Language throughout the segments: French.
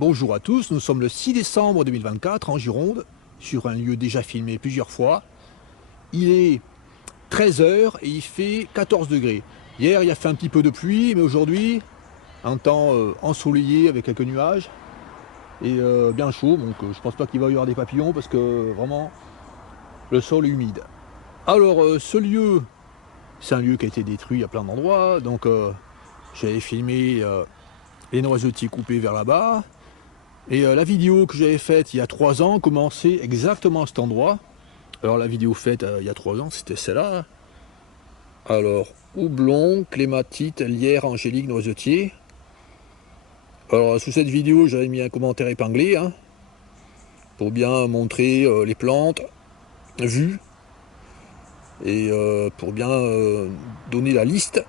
Bonjour à tous, nous sommes le 6 décembre 2024 en Gironde, sur un lieu déjà filmé plusieurs fois. Il est 13 h et il fait 14 degrés. Hier, il a fait un petit peu de pluie, mais aujourd'hui, un temps ensoleillé avec quelques nuages et bien chaud. Donc je pense pas qu'il va y avoir des papillons parce que vraiment, le sol est humide. Alors, ce lieu, c'est un lieu qui a été détruit à plein d'endroits. Donc, j'avais filmé les noisetiers coupés vers là-bas. Et la vidéo que j'avais faite il y a 3 ans commençait exactement à cet endroit. Alors la vidéo faite il y a 3 ans, c'était celle-là. Alors, houblon, clématite, lierre, angélique, noisetier. Alors sous cette vidéo, j'avais mis un commentaire épinglé, pour bien montrer les plantes vues et pour bien donner la liste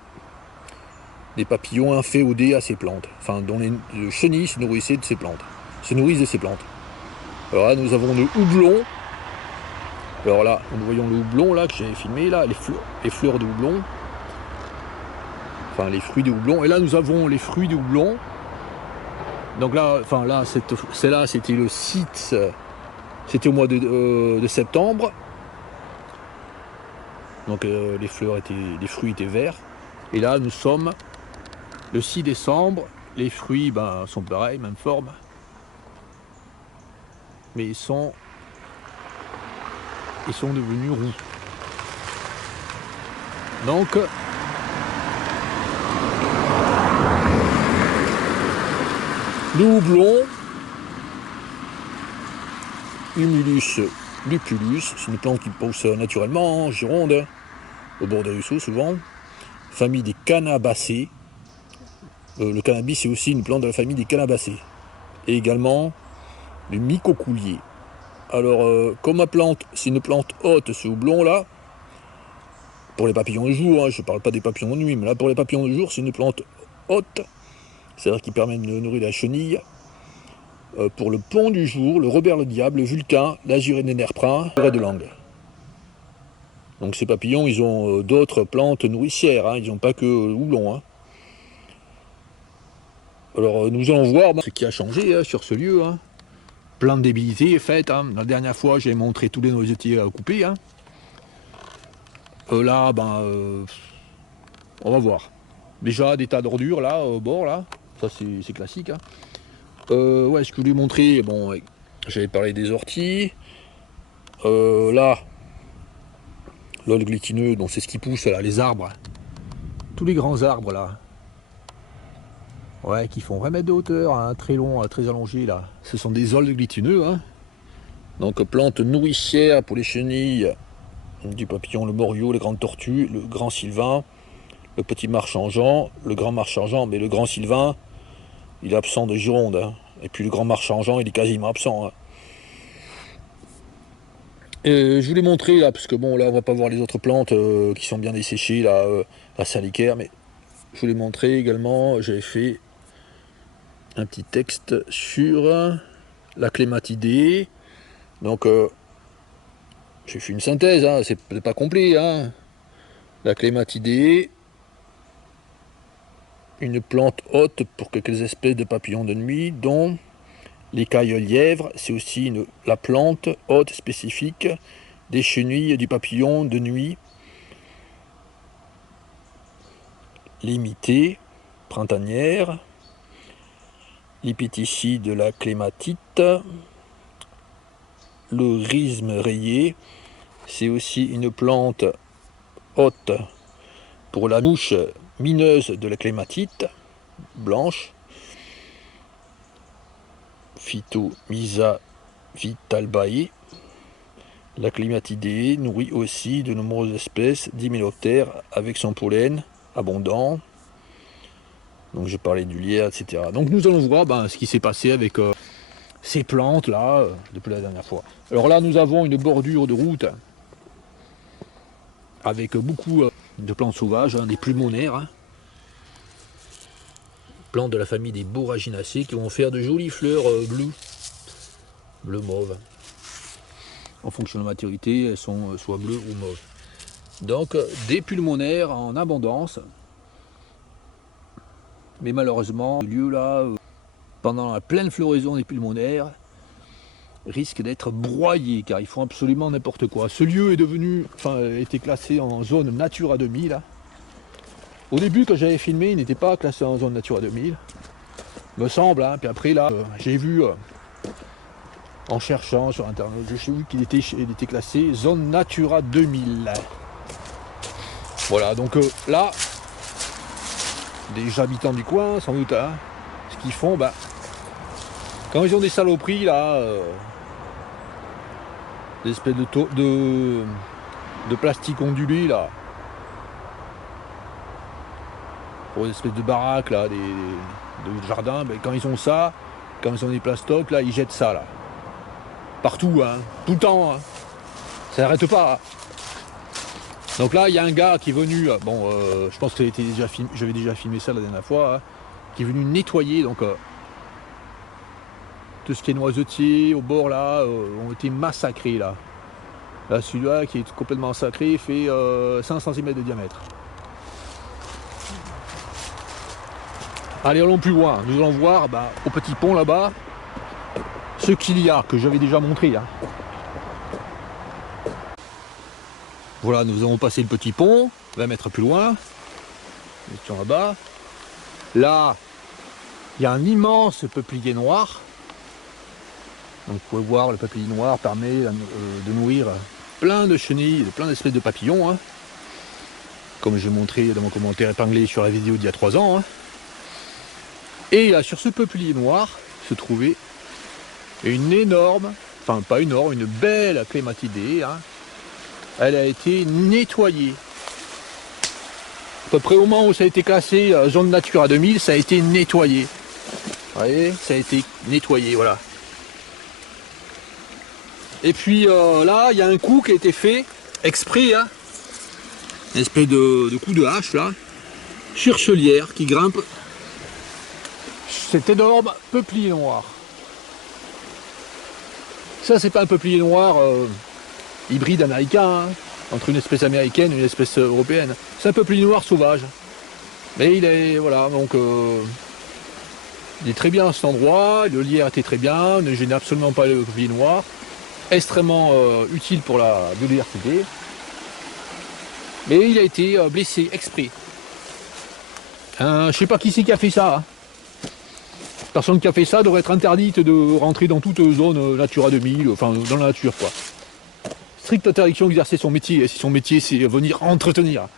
des papillons inféodés à ces plantes, enfin dont les chenilles se nourrissaient de ces plantes, se nourrissent de ces plantes. Alors là, nous avons le houblon. Alors là, nous voyons le houblon là que j'avais filmé là, les fleurs de houblon, enfin les fruits de houblon. Et là, nous avons les fruits de houblon. Donc là, enfin là, celle-là, c'était le site, c'était au mois de septembre. Donc les fruits étaient verts. Et là, nous sommes le 6 décembre. Les fruits, sont pareils, même forme, mais ils sont devenus roux. Donc le houblon, Humulus lupulus, c'est une plante qui pousse naturellement en Gironde, au bord des ruisseaux souvent, famille des cannabacées. Le cannabis, c'est aussi une plante de la famille des cannabacées. Et également le mycocoulier. Alors, comme ma plante, c'est une plante haute, ce houblon là, pour les papillons de jour, je ne parle pas des papillons de nuit, mais là pour les papillons de jour, c'est une plante haute, c'est-à-dire qui permet de nourrir la chenille. Pour le pont du jour, le Robert le Diable, le Vulcain, l'Azuré des Nerprins, le de langue. Donc ces papillons, ils ont d'autres plantes nourricières, ils n'ont pas que le houblon. Alors nous allons voir ce qui a changé sur ce lieu. Plein de débilité est faite. La dernière fois, j'ai montré tous les noisetiers coupés. Là, on va voir. Déjà des tas d'ordures là, au bord là. Ça c'est classique. Ouais, ce que je voulais montrer, bon, j'avais parlé des orties. Là, l'ol glycineux, donc c'est ce qui pousse là, les arbres. Tous les grands arbres là. Ouais, qui font 20 mètres de hauteur, très long, très allongé là. Ce sont des ols glycineux. Donc plantes nourricières pour les chenilles du papillon, le moriot, les grandes tortues, le grand sylvain, le petit marchand-Jean, le grand marchand-Jean, mais le grand sylvain, il est absent de Gironde. Et puis le grand marchand-Jean, il est quasiment absent. Je vous l'ai montré là, parce que bon, là, on va pas voir les autres plantes qui sont bien desséchées, là, la salicaire, mais je vous l'ai montré également, j'avais fait un petit texte sur la clématidée. Donc, j'ai fait une synthèse, c'est pas complet. La clématidée, une plante haute pour quelques espèces de papillons de nuit, dont l'écaille lièvre, c'est aussi la plante haute spécifique des chenilles du papillon de nuit, limitée, printanière, l'épéticide de la clématite, le rhizme rayé, c'est aussi une plante haute pour la mouche mineuse de la clématite, blanche, Phytomysa vitalbae. La clématidée nourrit aussi de nombreuses espèces d'hyménoptères avec son pollen abondant. Donc j'ai parlé du lierre, etc. Donc nous allons voir ce qui s'est passé avec ces plantes là depuis la dernière fois. Alors là nous avons une bordure de route avec beaucoup de plantes sauvages, des pulmonaires, plantes de la famille des borraginacées qui vont faire de jolies fleurs bleu mauve. En fonction de la maturité, elles sont soit bleues ou mauves. Donc des pulmonaires en abondance. Mais malheureusement, ce lieu là pendant la pleine floraison des pulmonaires, risquent d'être broyés, car ils font absolument n'importe quoi. Ce lieu est devenu, enfin, a été classé en zone Natura 2000. Au début, quand j'avais filmé, il n'était pas classé en zone Natura 2000, me semble, hein. Puis après, là, j'ai vu, en cherchant sur internet, j'ai vu qu'il était classé zone Natura 2000. Voilà, donc là, des habitants du coin, sans doute, hein, ce qu'ils font, bah, quand ils ont des saloperies, là, des espèces de plastique ondulé, là, pour des espèces de baraques, là, de jardins, ben, quand ils ont ça, quand ils ont des plastocs, là, ils jettent ça, là. Partout, hein, tout le temps, hein. Ça n'arrête pas. Hein. Donc là, il y a un gars qui est venu, bon, je pense que j'avais déjà filmé ça la dernière fois, hein, qui est venu nettoyer, donc tout ce qui est noisetier au bord là, ont été massacrés là. Là, celui-là qui est complètement massacré fait 5 cm de diamètre. Allez, allons plus loin, nous allons voir au petit pont là-bas ce qu'il y a, que j'avais déjà montré. Hein. Voilà, nous avons passé le petit pont, 20 mètres plus loin. Nous étions là-bas. Là, il y a un immense peuplier noir. Donc vous pouvez voir, le peuplier noir permet de nourrir plein de chenilles, plein d'espèces de papillons. Hein. Comme j'ai montré dans mon commentaire épinglé sur la vidéo d'il y a 3 ans. Hein. Et là, sur ce peuplier noir se trouvait une énorme, enfin pas énorme, une belle clématidée. Hein. Elle a été nettoyée. À peu près au moment où ça a été classé zone Natura 2000, ça a été nettoyé. Vous voyez, ça a été nettoyé, voilà. Et puis là, il y a un coup qui a été fait exprès, hein, une espèce de coup de hache là, sur ce lierre qui grimpe cet énorme peuplier noir. Ça, c'est pas un peuplier noir hybride américain, hein, entre une espèce américaine et une espèce européenne. C'est un peuplier noir sauvage. Mais il est, voilà, donc il est très bien à cet endroit, le lierre était très bien, ne gêne absolument pas le peuplier noir, extrêmement utile pour la biodiversité. Mais il a été blessé exprès. Je sais pas qui c'est qui a fait ça. Hein. Personne qui a fait ça devrait être interdite de rentrer dans toute zone Natura 2000, enfin dans la nature quoi. Stricte interdiction d'exercer son métier, et si son métier c'est venir entretenir.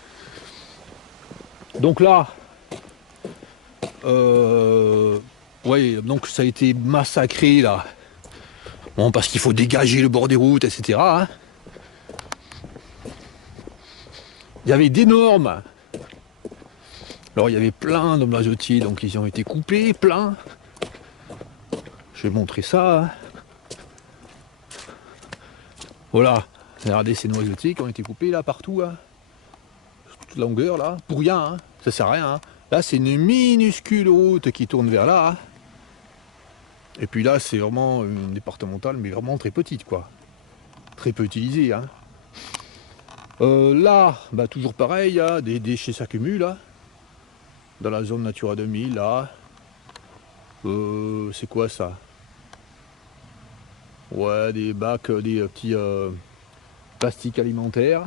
Donc là, ouais, donc ça a été massacré là. Bon, parce qu'il faut dégager le bord des routes, etc. Hein. Il y avait d'énormes. Alors il y avait plein de noisetiers, donc ils ont été coupés, plein. Je vais montrer ça. Hein. Voilà, regardez ces noisetiers qui ont été coupés là partout, hein. Sur toute longueur là, pour rien, hein. Ça sert à rien. Hein. Là c'est une minuscule route qui tourne vers là. Hein. Et puis là c'est vraiment une départementale, mais vraiment très petite quoi. Très peu utilisée. Hein. Là, toujours pareil, hein, des déchets s'accumulent là. Dans la zone Natura 2000 là. C'est quoi ça? Ouais, des bacs, des petits plastiques alimentaires.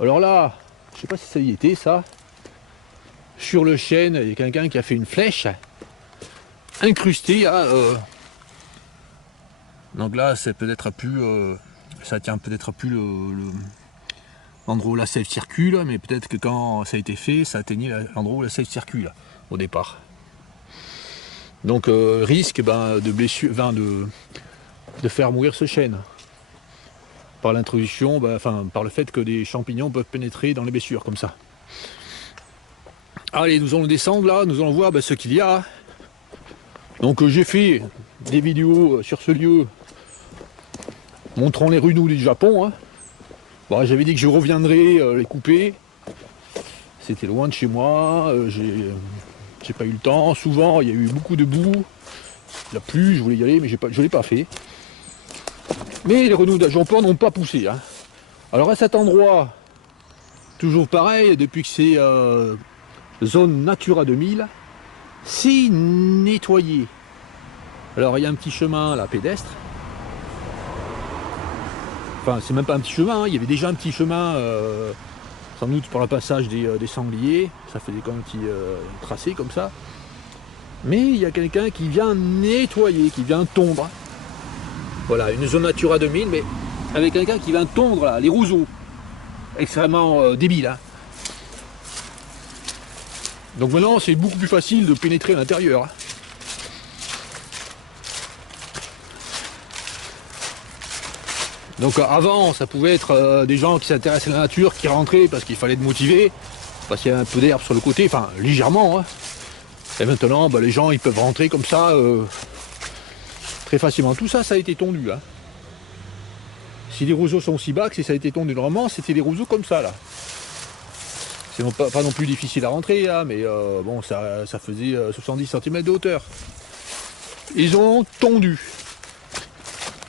Alors là, je sais pas si ça y était ça. Sur le chêne, il y a quelqu'un qui a fait une flèche incrustée. Hein, donc là, c'est peut-être plus, ça tient peut-être plus l'endroit où la sève circule, mais peut-être que quand ça a été fait, ça atteignait l'endroit où la sève circule au départ. Donc risque de blessure, de faire mourir ce chêne par l'introduction, par le fait que des champignons peuvent pénétrer dans les blessures comme ça. Allez, nous allons descendre là, nous allons voir ce qu'il y a. Donc j'ai fait des vidéos sur ce lieu montrant les runous du Japon. Hein. Bon, j'avais dit que je reviendrais les couper. C'était loin de chez moi, j'ai pas eu le temps. Souvent, il y a eu beaucoup de boue. Il a plu, je voulais y aller, mais je ne l'ai pas fait. Mais les renous de Japon n'ont pas poussé. Hein. Alors à cet endroit, toujours pareil, depuis que c'est zone Natura 2000, c'est nettoyé. Alors il y a un petit chemin là, pédestre. Enfin, c'est même pas un petit chemin, hein. Il y avait déjà un petit chemin, sans doute pour le passage des sangliers. Ça faisait comme un petit tracé comme ça. Mais il y a quelqu'un qui vient nettoyer, qui vient tondre. Voilà, une zone Natura 2000, mais avec quelqu'un qui vient tondre là, les roseaux. Extrêmement débile. Hein. Donc maintenant, c'est beaucoup plus facile de pénétrer à l'intérieur. Hein. Donc avant, ça pouvait être des gens qui s'intéressaient à la nature, qui rentraient parce qu'il fallait être motiver, parce qu'il y a un peu d'herbe sur le côté, enfin légèrement. Hein. Et maintenant, bah, les gens ils peuvent rentrer comme ça très facilement. Tout ça, ça a été tondu. Hein. Si les roseaux sont si bas que si ça a été tondu normalement, c'était des roseaux comme ça là. C'est pas non plus difficile à rentrer, hein, mais bon, ça faisait 70 cm de hauteur. Ils ont tondu.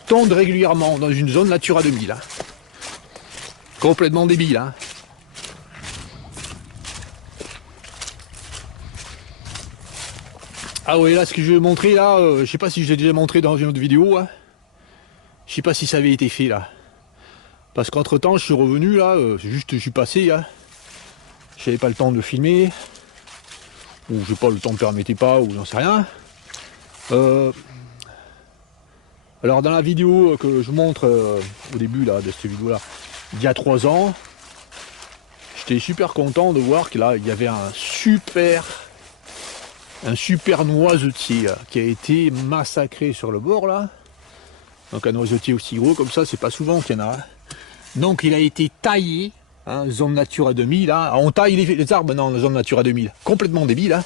Tondent régulièrement dans une zone Natura 2000. Hein. Complètement débile. Hein. Ah oui, là, ce que je vais montrer, là, je sais pas si je l'ai déjà montré dans une autre vidéo. Hein. Je sais pas si ça avait été fait, là. Parce qu'entre temps, je suis revenu, là, juste, je suis passé, hein. J'avais pas le temps de filmer. Ou je sais pas, le temps ne permettait pas, ou j'en sais rien. Alors, dans la vidéo que je montre au début, là, de cette vidéo-là, il y a 3 ans, j'étais super content de voir que là, il y avait un super noisetier qui a été massacré sur le bord là. Donc un noisetier aussi gros comme ça, c'est pas souvent qu'il y en a. Donc il a été taillé, hein, zone Natura 2000 là. On taille les arbres dans la zone Natura 2000, complètement débile. Hein.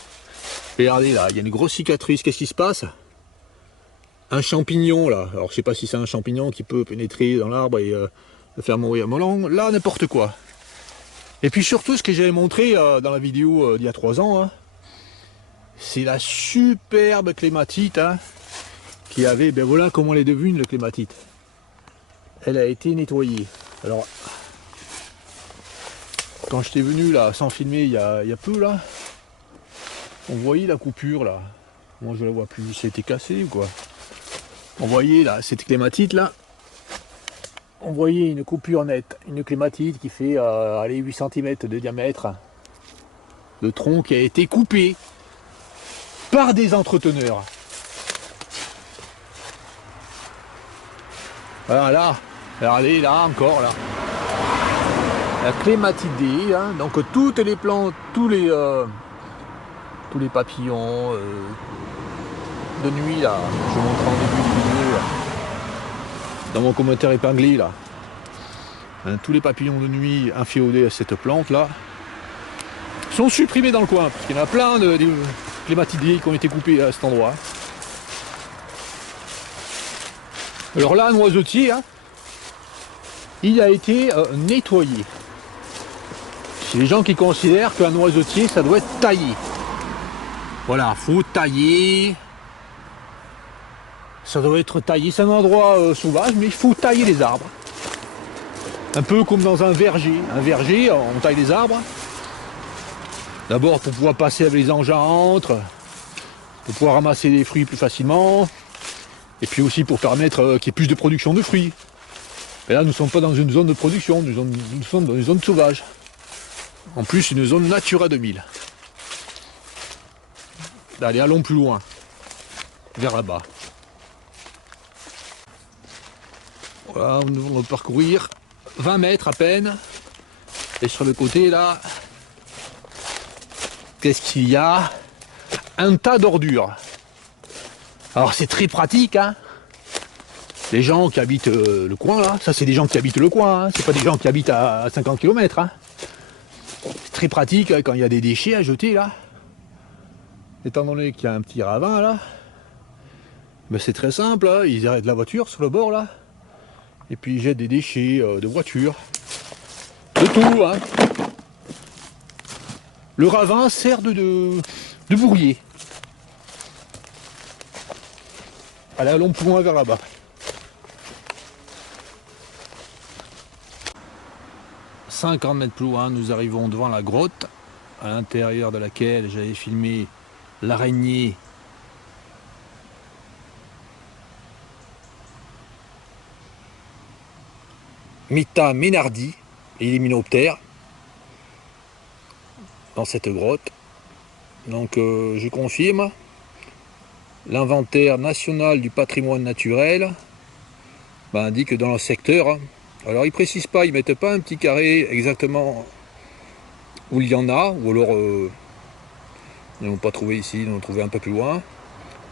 Regardez là, il y a une grosse cicatrice, qu'est-ce qui se passe? Un champignon là, alors je sais pas si c'est un champignon qui peut pénétrer dans l'arbre et faire mourir Molon, là n'importe quoi. Et puis surtout ce que j'avais montré dans la vidéo d'il y a 3 ans, hein, c'est la superbe clématite hein, qui avait, ben voilà comment elle est devenue une clématite. Elle a été nettoyée. Alors, quand j'étais venu là, sans filmer il y a peu là, on voyait la coupure là. Moi je la vois plus, c'était cassé ou quoi. On voyait là, cette clématite là, on voyait une coupure nette, une clématite qui fait allez, 8 cm de diamètre. Le tronc qui a été coupé par des entreteneurs. Voilà là, regardez là encore là. La clématidée, hein, donc toutes les plantes, tous les papillons de nuit là, je vous montre en début de vidéo là, dans mon commentaire épinglé là, hein, tous les papillons de nuit inféodés à cette plante là sont supprimés dans le coin, parce qu'il y en a plein de clématidés qui ont été coupés à cet endroit. Alors là, un noisetier, hein, il a été nettoyé. C'est les gens qui considèrent qu'un noisetier, ça doit être taillé. Voilà, faut tailler. Ça doit être taillé. C'est un endroit sauvage, mais il faut tailler les arbres. Un peu comme dans un verger. Un verger, on taille les arbres. D'abord pour pouvoir passer avec les engins entre, pour pouvoir ramasser les fruits plus facilement. Et puis aussi pour permettre qu'il y ait plus de production de fruits. Mais là, nous ne sommes pas dans une zone de production, nous sommes dans une zone sauvage. En plus, une zone Natura 2000. Allez, allons plus loin, vers là-bas. Voilà, nous allons parcourir 20 mètres à peine. Et sur le côté, là, qu'est-ce qu'il y a? Un tas d'ordures. Alors, c'est très pratique, hein. Les gens qui habitent le coin, là, ça, c'est des gens qui habitent le coin, hein. C'est pas des gens qui habitent à 50 km, hein. C'est très pratique hein, quand il y a des déchets à jeter, là. Étant donné qu'il y a un petit ravin, là, ben, c'est très simple, hein. Ils arrêtent la voiture sur le bord, là. Et puis ils jettent des déchets de voiture. De tout, hein. Le ravin sert de bourrier. Allez, allons plus loin vers là-bas. « 50 mètres plus loin, nous arrivons devant la grotte, à l'intérieur de laquelle j'avais filmé l'araignée Meta menardi et l'hyménoptère dans cette grotte. Donc je confirme, l'inventaire national du patrimoine naturel indique que dans le secteur, alors ils précisent pas, ils mettent pas un petit carré exactement où il y en a, ou alors ils n'ont pas trouvé ici, ils l'ont trouvé un peu plus loin,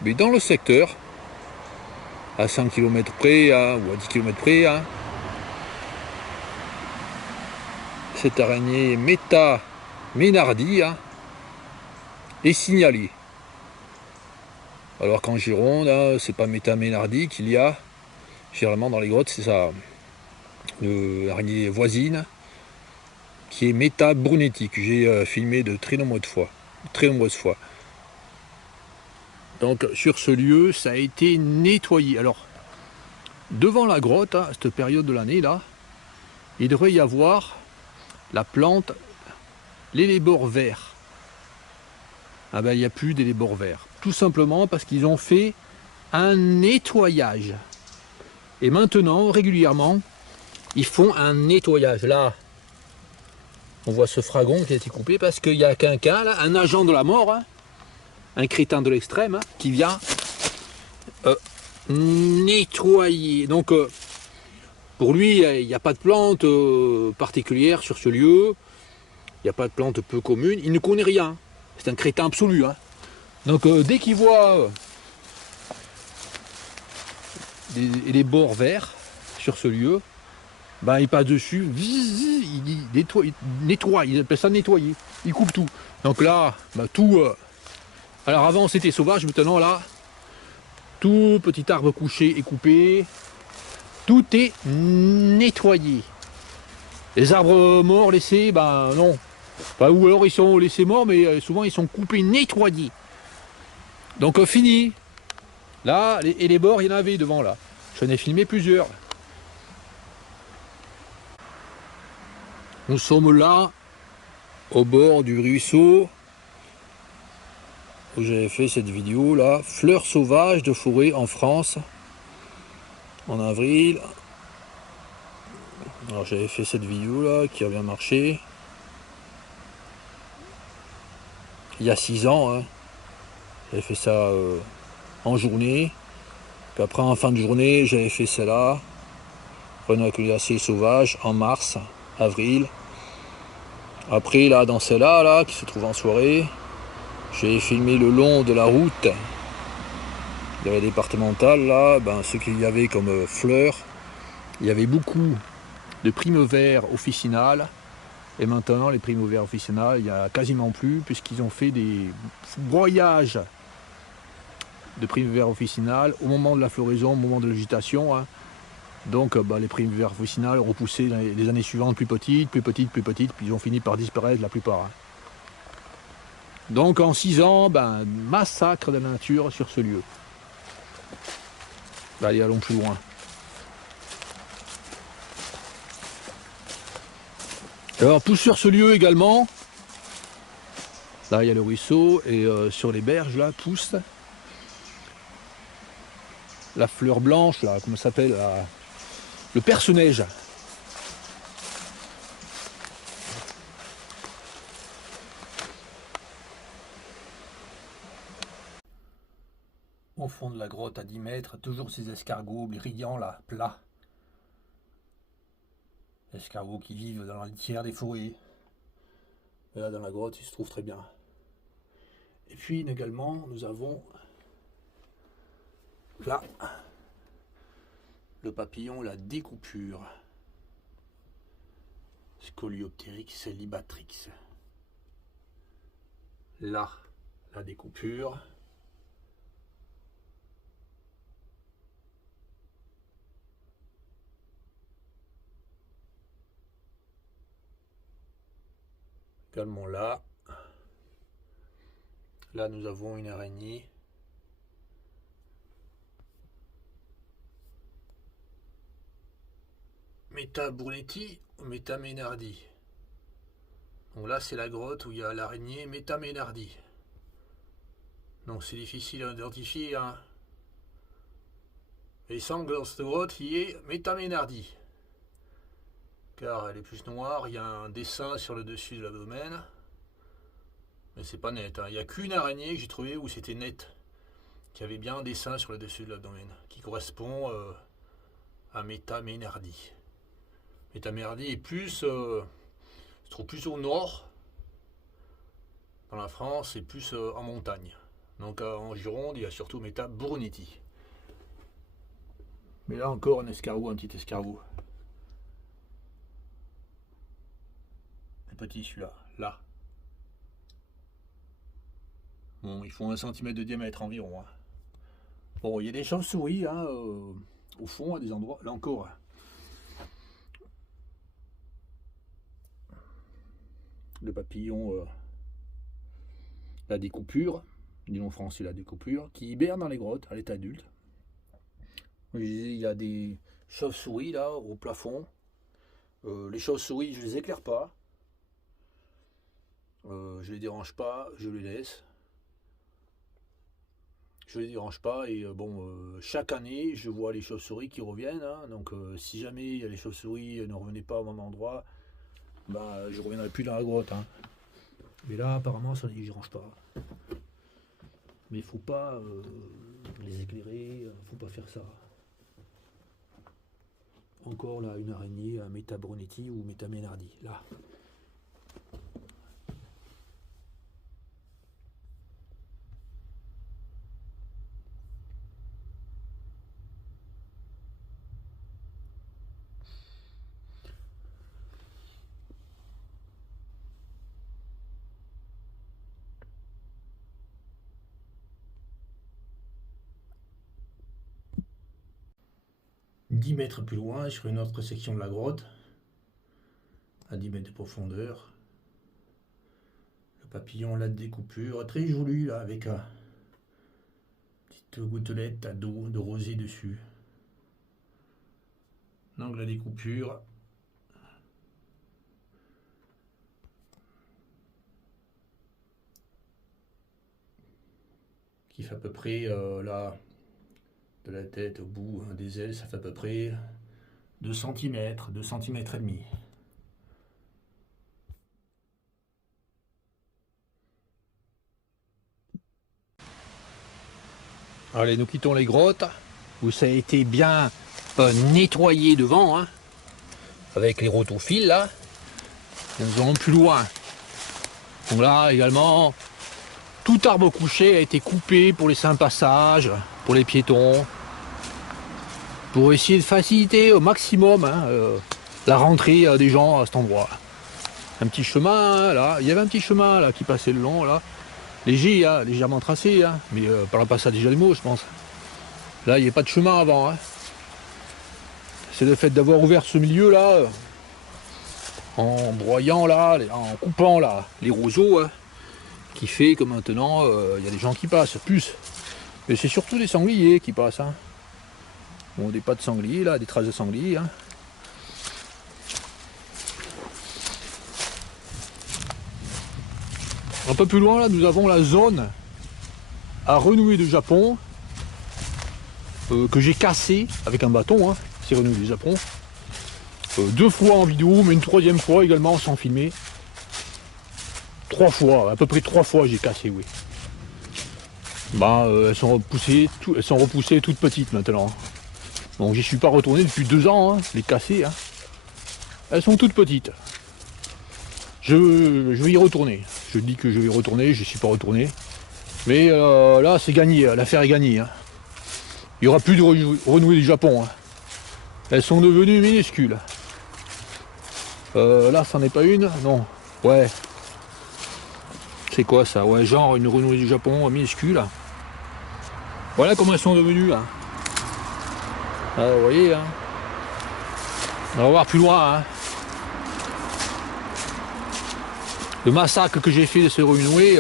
mais dans le secteur, à 5 km près, ou à 10 km près, cette araignée Meta menardi est signalée. Alors qu'en Gironde, c'est pas Meta menardi qu'il y a, généralement dans les grottes, c'est ça, l'araignée voisine, qui est Meta brunetti, que j'ai filmé de très nombreuses fois. Donc sur ce lieu, ça a été nettoyé. Alors, devant la grotte, à cette période de l'année là, il devrait y avoir la plante, l'élébore vert. Ah ben il n'y a plus d'élébore vert. Tout simplement parce qu'ils ont fait un nettoyage. Et maintenant, régulièrement, ils font un nettoyage. Là, on voit ce fragon qui a été coupé parce qu'il y a quelqu'un, là, un agent de la mort, un crétin de l'extrême, qui vient nettoyer. Donc, pour lui, il n'y a pas de plante particulière sur ce lieu. Il n'y a pas de plante peu commune. Il ne connaît rien. C'est un crétin absolu. Donc, dès qu'il voit les bords verts sur ce lieu, il passe dessus, il nettoie, il appelle ça nettoyer, il coupe tout. Donc là, tout. Alors avant c'était sauvage, maintenant là, tout petit arbre couché est coupé, tout est nettoyé. Les arbres morts laissés, non. Ou alors ils sont laissés morts, mais souvent ils sont coupés, nettoyés. Donc fini. Là, et les bords, il y en avait devant là. J'en ai filmé plusieurs. Nous sommes là, au bord du ruisseau, où j'avais fait cette vidéo là, fleurs sauvages de forêt en France, en avril. Alors j'avais fait cette vidéo là, qui a bien marché, il y a 6 ans, j'avais fait ça en journée, puis après en fin de journée, j'avais fait celle-là, renaculaceae sauvage, en mars, avril. Après là, dans celle-là, là, qui se trouve en soirée, j'ai filmé le long de la route de la départementale, là, ce qu'il y avait comme fleurs. Il y avait beaucoup de primevères officinales, et maintenant les primevères officinales, il n'y a quasiment plus, puisqu'ils ont fait des broyages de primevères officinales au moment de la floraison, au moment de l'agitation. Donc les primevères officinales ont repoussé dans les années suivantes plus petites, puis ils ont fini par disparaître la plupart. Donc en 6 ans, massacre de la nature sur ce lieu. Allez, allons plus loin. Alors tout sur ce lieu également, là il y a le ruisseau, et sur les berges là pousse la fleur blanche, là, comment ça s'appelle, le perce-neige. Au fond de la grotte à 10 mètres, toujours ces escargots brillants là, plats. Escargots qui vivent dans la litière des forêts. Et là dans la grotte, ils se trouvent très bien. Et puis également, nous avons là le papillon, la découpure. Scoliopteryx libatrix. Là, la découpure. Également là. Là, nous avons une araignée. Meta brunetti ou Meta menardi. Donc là, c'est la grotte où il y a l'araignée Meta menardi. Donc c'est difficile à identifier. Hein. Et il semble que dans cette grotte, il y ait Méta-Ménardie. Car elle est plus noire, il y a un dessin sur le dessus de l'abdomen. Mais c'est pas net. Hein. Il n'y a qu'une araignée que j'ai trouvée où c'était net. Qui avait bien un dessin sur le dessus de l'abdomen. Qui correspond à Méta-Ménardie. Méta-Ménardie est plus... se trouve plus au nord. Dans la France et plus en montagne. Donc en Gironde, il y a surtout Méta-Brunetti. Mais là encore un escargot, un petit escargot. Un petit celui-là, là. Bon, ils font 1 cm de diamètre environ. Hein. Bon, il y a des chauves-souris hein, au fond, à des endroits. Là encore. Le papillon, la découpure, disons en français la découpure, qui hiberne dans les grottes à l'état adulte. Il y a des chauves-souris là au plafond. Les chauves-souris, je les éclaire pas. Je les dérange pas, je les laisse. Je les dérange pas et chaque année je vois les chauves-souris qui reviennent. Hein, donc si jamais les chauves-souris ne revenaient pas au même endroit, bah, je reviendrai plus dans la grotte. Hein. Mais là apparemment ça ne les dérange pas. Mais il faut pas les éclairer, faut pas faire ça. Encore là une araignée à Méta-Brunetti ou Méta-Ménardie, là. .10 mètres plus loin, sur une autre section de la grotte, à 10 mètres de profondeur, le papillon là de découpure, très joli là, avec une petite gouttelette d'eau de rosée dessus. Donc la découpure, qui fait à peu près là, de la tête au bout des ailes, ça fait à peu près 2 cm, 2 cm et demi. Allez, nous quittons les grottes, où ça a été bien nettoyé devant, hein, avec les rotophiles là. Et nous allons plus loin. Donc là également, tout arbre couché a été coupé pour les saints passages, pour les piétons, pour essayer de faciliter au maximum hein, la rentrée des gens à cet endroit. Un petit chemin hein, là, il y avait un petit chemin là qui passait le long là, léger, hein, légèrement tracé, hein, mais par le passage des animaux je pense. Là il n'y a pas de chemin avant. Hein. C'est le fait d'avoir ouvert ce milieu là, en broyant là, en coupant là les roseaux, hein, qui fait que maintenant il y a des gens qui passent, plus. Mais c'est surtout des sangliers qui passent. Hein. Bon, des pas de sangliers là, des traces de sangliers. Hein. Un peu plus loin là, nous avons la zone à renouer de Japon que j'ai cassé avec un bâton. Hein. C'est renoué du Japon. 2 fois en vidéo, mais une 3e fois également sans filmer. 3 fois, à peu près 3 fois j'ai cassé, oui. Bah, elles sont repoussées toutes petites maintenant. Donc j'y suis pas retourné depuis 2 ans, hein, les casser. Hein. Elles sont toutes petites. Je vais y retourner. Je dis que je vais y retourner, je suis pas retourné. Mais là c'est gagné, l'affaire est gagnée. Hein. Il n'y aura plus de renouer du Japon. Hein. Elles sont devenues minuscules. Là c'en est pas une, non. Ouais. C'est quoi ça? Ouais, genre une renouée du Japon minuscule. Voilà comment elles sont devenues. Hein. Ah, vous voyez, hein. On va voir plus loin. Hein. Le massacre que j'ai fait de ce renoué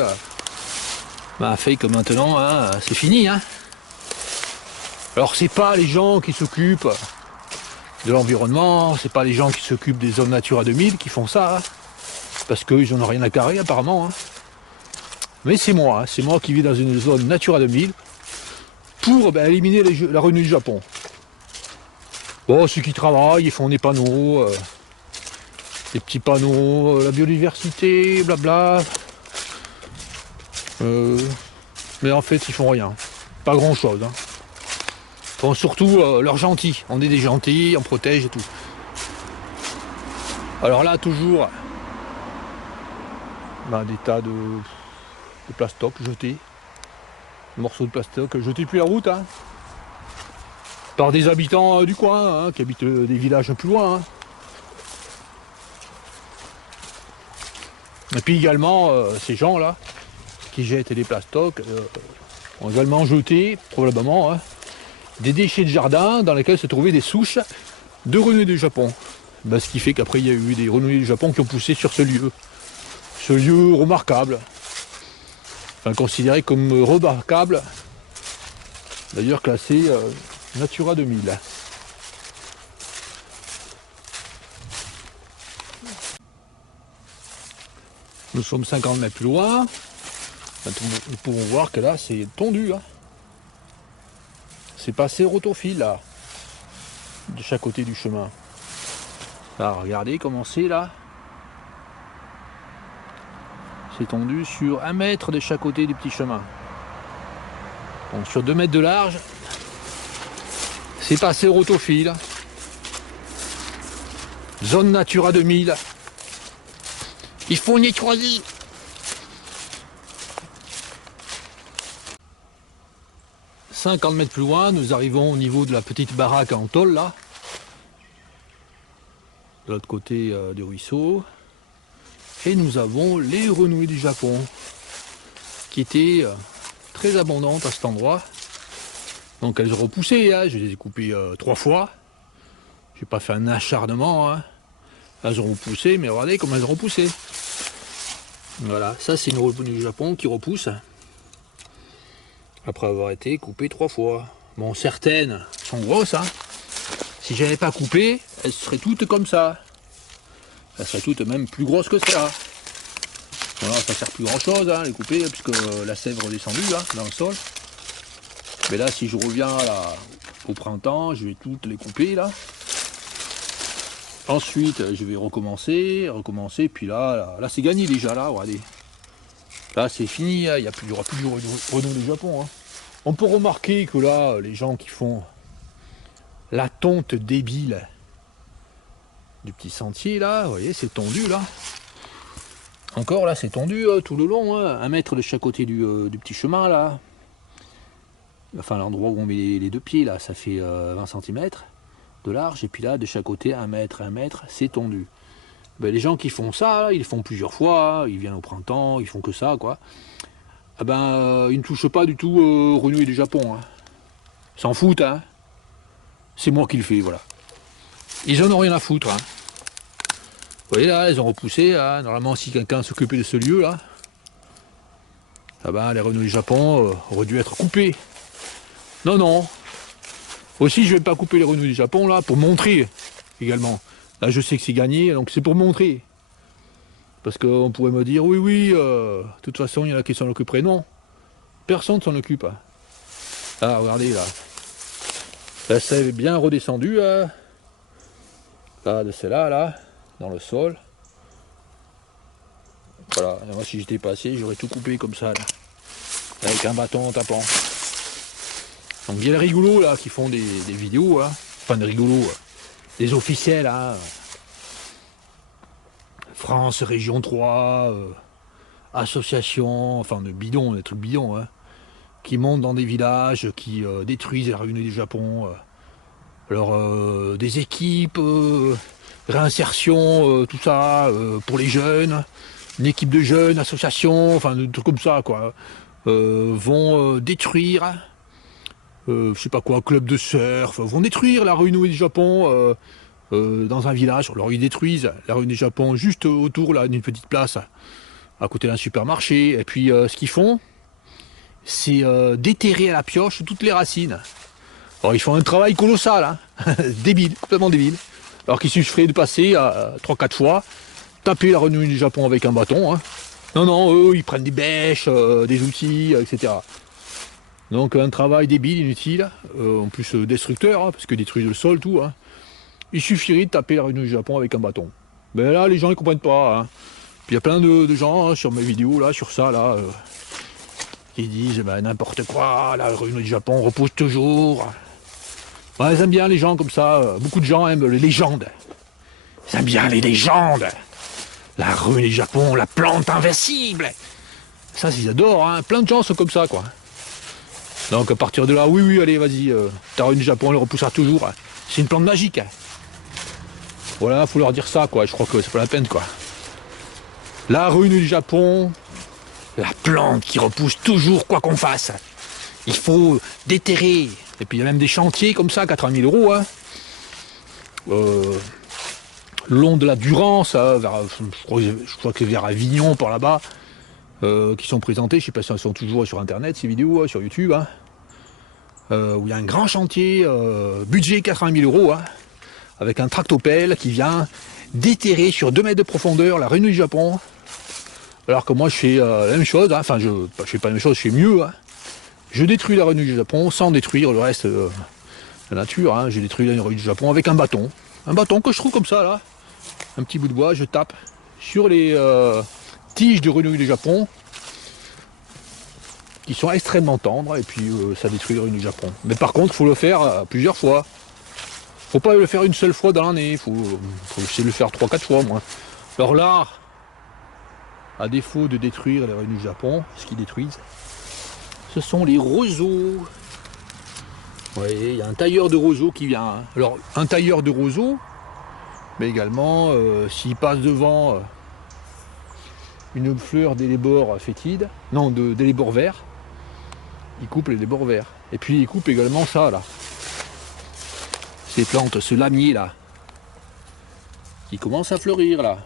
a fait que maintenant, hein, c'est fini. Hein. Alors c'est pas les gens qui s'occupent de l'environnement, c'est pas les gens qui s'occupent des zones Natura 2000 qui font ça, hein, parce qu'ils n'en ont rien à carrer apparemment. Hein. Mais c'est moi qui vis dans une zone Natura 2000 pour éliminer la renouille du Japon. Bon, ceux qui travaillent, ils font des panneaux, des petits panneaux, la biodiversité, blabla. Mais en fait, ils font rien. Pas grand chose. Hein. Bon, surtout leurs gentils. On est des gentils, on protège et tout. Alors là, toujours des tas de plastoc jetés. Morceaux de plastoc jetés depuis la route. Hein. Par des habitants du coin, hein, qui habitent des villages un peu loin. Hein. Et puis également, ces gens-là, qui jettent des plastocs, ont également jeté, probablement, hein, des déchets de jardin dans lesquels se trouvaient des souches de renouilles du Japon. Ce qui fait qu'après, il y a eu des renouilles du Japon qui ont poussé sur ce lieu. Ce lieu remarquable. Enfin, considéré comme remarquable. D'ailleurs, classé Natura 2000. Nous sommes 50 mètres plus loin. Nous pouvons voir que là, c'est tondu. Hein. C'est passé rotofil, là. De chaque côté du chemin. Là, regardez comment c'est, là. C'est tondu sur 1 mètre de chaque côté du petit chemin. Donc, sur 2 mètres de large, c'est passé rotofil. Zone Natura 2000. Il faut nettoyer. « 50 mètres plus loin, nous arrivons au niveau de la petite baraque en tôle, là. De l'autre côté du ruisseau. Et nous avons les renouilles du Japon, qui étaient très abondantes à cet endroit. Donc elles ont repoussé, hein. Je les ai coupées 3 fois. J'ai pas fait un acharnement. Hein. Elles ont repoussé, mais regardez comment elles ont repoussé. Voilà, ça c'est une renouille du Japon qui repousse. Après avoir été coupées 3 fois. Bon, certaines sont grosses. Hein. Si j'avais pas coupé, elles seraient toutes comme ça. Elles seraient toutes même plus grosses que ça. Voilà, ça sert plus grand chose, hein, les couper, puisque la sève est redescendue là, dans le sol. Mais là, si je reviens là, au printemps, je vais toutes les couper là. Ensuite, je vais recommencer, puis là c'est gagné déjà, là, regardez. Là, c'est fini, hein, il n'y aura plus de renouilles du Japon. Hein. On peut remarquer que là, les gens qui font la tonte débile du petit sentier, là, vous voyez, c'est tondu, là. Encore, là, c'est tondu tout le long, hein, 1 mètre de chaque côté du petit chemin, là. Enfin, l'endroit où on met les 2 pieds, là, ça fait 20 cm de large, et puis là, de chaque côté, 1 mètre, c'est tondu. Les gens qui font ça, là, ils le font plusieurs fois, ils viennent au printemps, ils font que ça, quoi. Ils ne touchent pas du tout renouilles du Japon. Hein. Ils s'en foutent, hein. C'est moi qui le fais, voilà. Ils en ont rien à foutre. Hein. Vous voyez là, ils ont repoussé. Hein. Normalement, si quelqu'un s'occupait de ce lieu là, les renouilles du Japon auraient dû être coupées. Non, non. Aussi, je ne vais pas couper les renouilles du Japon là pour montrer également. Là, je sais que c'est gagné, donc c'est pour montrer. Parce qu'on pourrait me dire, oui, de toute façon, il y en a qui s'en occuperaient. Non, personne ne s'en occupe. Hein. Ah, regardez là. La sève est bien redescendue. Hein. Là, de celle-là, là, dans le sol. Voilà, et moi si j'étais passé, j'aurais tout coupé comme ça, là. Avec un bâton en tapant. Donc il y a les rigolos là qui font des vidéos, hein. Enfin des rigolos, des officiels, hein. France, Région 3, association, enfin de bidons, des trucs bidons, hein, qui montent dans des villages, qui détruisent les renouilles du Japon. Alors des équipes, réinsertion, tout ça, pour les jeunes, une équipe de jeunes, association, enfin des trucs comme ça, quoi, vont détruire, je sais pas quoi, club de surf, vont détruire la renouille du Japon dans un village. Alors ils détruisent la renouille du Japon juste autour là d'une petite place, à côté d'un supermarché, et puis ce qu'ils font, c'est déterrer à la pioche toutes les racines. Alors ils font un travail colossal, hein. Débile, complètement débile. Alors qu'il suffirait de passer 3-4 fois, taper la renouille du Japon avec un bâton, hein. Non, non, eux, ils prennent des bêches, des outils, etc. Donc un travail débile, inutile, en plus destructeur, hein, parce que détruit le sol, tout. Hein. Il suffirait de taper la Renouille du Japon avec un bâton. Mais là, les gens ils comprennent pas. Hein. Puis il y a plein de gens hein, sur mes vidéos, là, sur ça, là, qui disent bah, n'importe quoi, la Renouille du Japon repousse toujours. Ouais, ils aiment bien les gens comme ça. Beaucoup de gens aiment les légendes. Ils aiment bien les légendes. La Renouille du Japon, la plante invincible. Ça, ils adorent. Hein. Plein de gens sont comme ça, quoi. Donc à partir de là, oui, oui, allez, vas-y, ta Renouille du Japon, elle repoussera toujours. Hein. C'est une plante magique. Hein. Voilà, faut leur dire ça, quoi. Je crois que c'est pas la peine, quoi. La Renouille du Japon, la plante qui repousse toujours, quoi qu'on fasse. Il faut déterrer. Et puis il y a même des chantiers comme ça, 80 000 euros. Hein. Le long de la Durance, je crois que vers Avignon, par là-bas, qui sont présentés. Je sais pas si elles sont toujours sur Internet, ces vidéos, sur YouTube. Hein. Où il y a un grand chantier, budget 80 000 euros. Hein. Avec un tractopelle qui vient déterrer sur 2 mètres de profondeur la Renouille du Japon. Alors que moi je fais la même chose, hein. Enfin je fais pas la même chose, je fais mieux. Hein. Je détruis la Renouille du Japon sans détruire le reste de la nature. Hein. Je détruis la Renouille du Japon avec un bâton. Un bâton que je trouve comme ça là. Un petit bout de bois, je tape sur les tiges de Renouille du Japon qui sont extrêmement tendres et puis ça détruit la Renouille du Japon. Mais par contre il faut le faire plusieurs fois. Faut pas le faire une seule fois dans l'année, faut essayer de le faire 3-4 fois moins. Alors là, à défaut de détruire les Renouilles du Japon, ce qu'ils détruisent, ce sont les roseaux. Vous voyez, il y a un tailleur de roseaux qui vient. Hein. Alors un tailleur de roseaux, mais également s'il passe devant une fleur d'élébore fétide, non d'élébore vert, il coupe les élébores verts. Et puis il coupe également ça là. Ces plantes, ce lamier là, qui commence à fleurir là.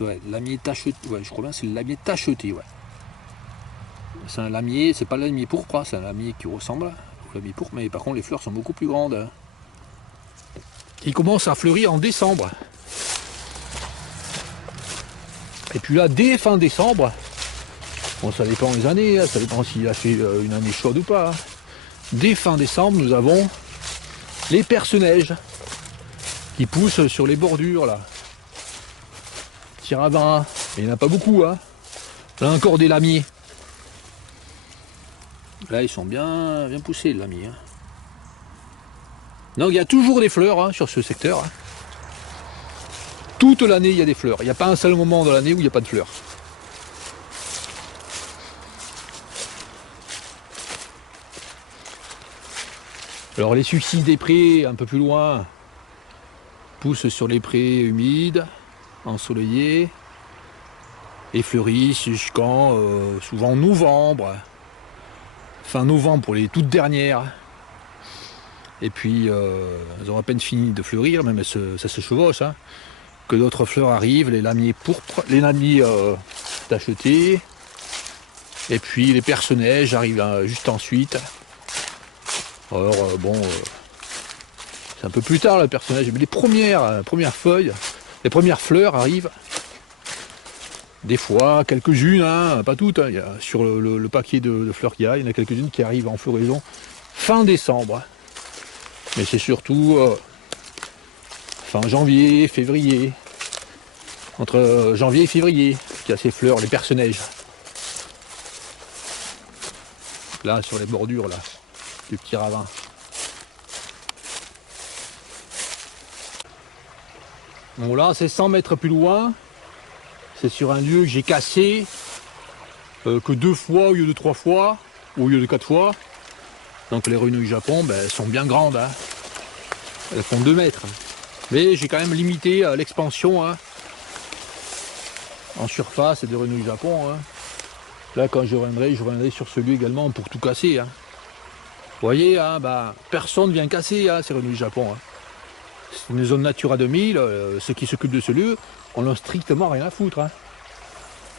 Ouais, lamier tacheté, ouais, je crois bien c'est le lamier tacheté, ouais. C'est un lamier, c'est pas le lamier pourpre, hein, c'est un lamier qui ressemble au lamier pourpre, mais par contre les fleurs sont beaucoup plus grandes. Hein. Il commence à fleurir en décembre. Et puis là, dès fin décembre, bon ça dépend des années, hein, ça dépend s'il a fait une année chaude ou pas. Hein. Dès fin décembre, nous avons les perce-neiges qui poussent sur les bordures là. Tiravin, il n'y en a pas beaucoup. Hein. Là encore des lamiers. Là ils sont bien poussés les lamiers. Hein. Donc il y a toujours des fleurs hein, sur ce secteur. Hein. Toute l'année il y a des fleurs. Il n'y a pas un seul moment de l'année où il n'y a pas de fleurs. Alors les suicides des prés, un peu plus loin, poussent sur les prés humides, ensoleillés, et fleurissent jusqu'en souvent novembre, fin novembre pour les toutes dernières. Et puis elles ont à peine fini de fleurir, même ça se chevauche, hein, que d'autres fleurs arrivent, les lamiers pourpres, les lamiers tachetés, et puis les perce-neiges arrivent juste ensuite. Alors bon, c'est un peu plus tard le personnage, mais les premières feuilles, les premières fleurs arrivent. Des fois, quelques-unes, hein, pas toutes, hein, il y a, sur le paquet de fleurs qu'il y a, il y en a quelques-unes qui arrivent en floraison fin décembre. Mais c'est surtout fin janvier, février, entre janvier et février, qu'il y a ces fleurs, les perce-neiges. Là, sur les bordures, là. Du petit ravin. Bon là c'est 100 mètres plus loin, c'est sur un lieu que j'ai cassé que 2 fois au lieu de 3 fois, ou au lieu de 4 fois. Donc les renouilles du Japon, ben, elles sont bien grandes, hein. Elles font 2 mètres. Mais j'ai quand même limité l'expansion hein, en surface des renouilles du Japon. Hein. Là quand je reviendrai sur ce lieu également pour tout casser. Hein. Vous voyez, hein, bah, personne ne vient casser hein, ces renouilles du Japon. Hein. C'est une zone Natura 2000, ceux qui s'occupent de ce lieu, on n'a strictement rien à foutre. Hein.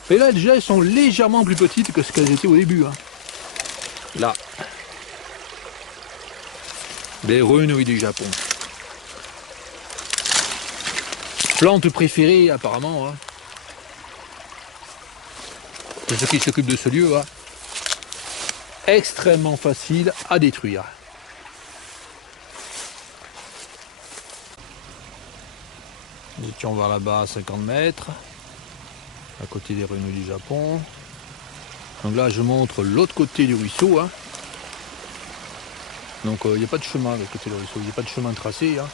Et là, déjà, elles sont légèrement plus petites que ce qu'elles étaient au début. Hein. Là. Les renouilles du Japon. plante préférée apparemment, hein. De ceux qui s'occupent de ce lieu, hein. Extrêmement facile à détruire. Nous étions vers là-bas à 50 mètres, à côté des ruines du Japon. Donc là je montre l'autre côté du ruisseau, hein. Donc il n'y a pas de chemin de l'autre côté du ruisseau, il n'y a pas de chemin tracé, hein.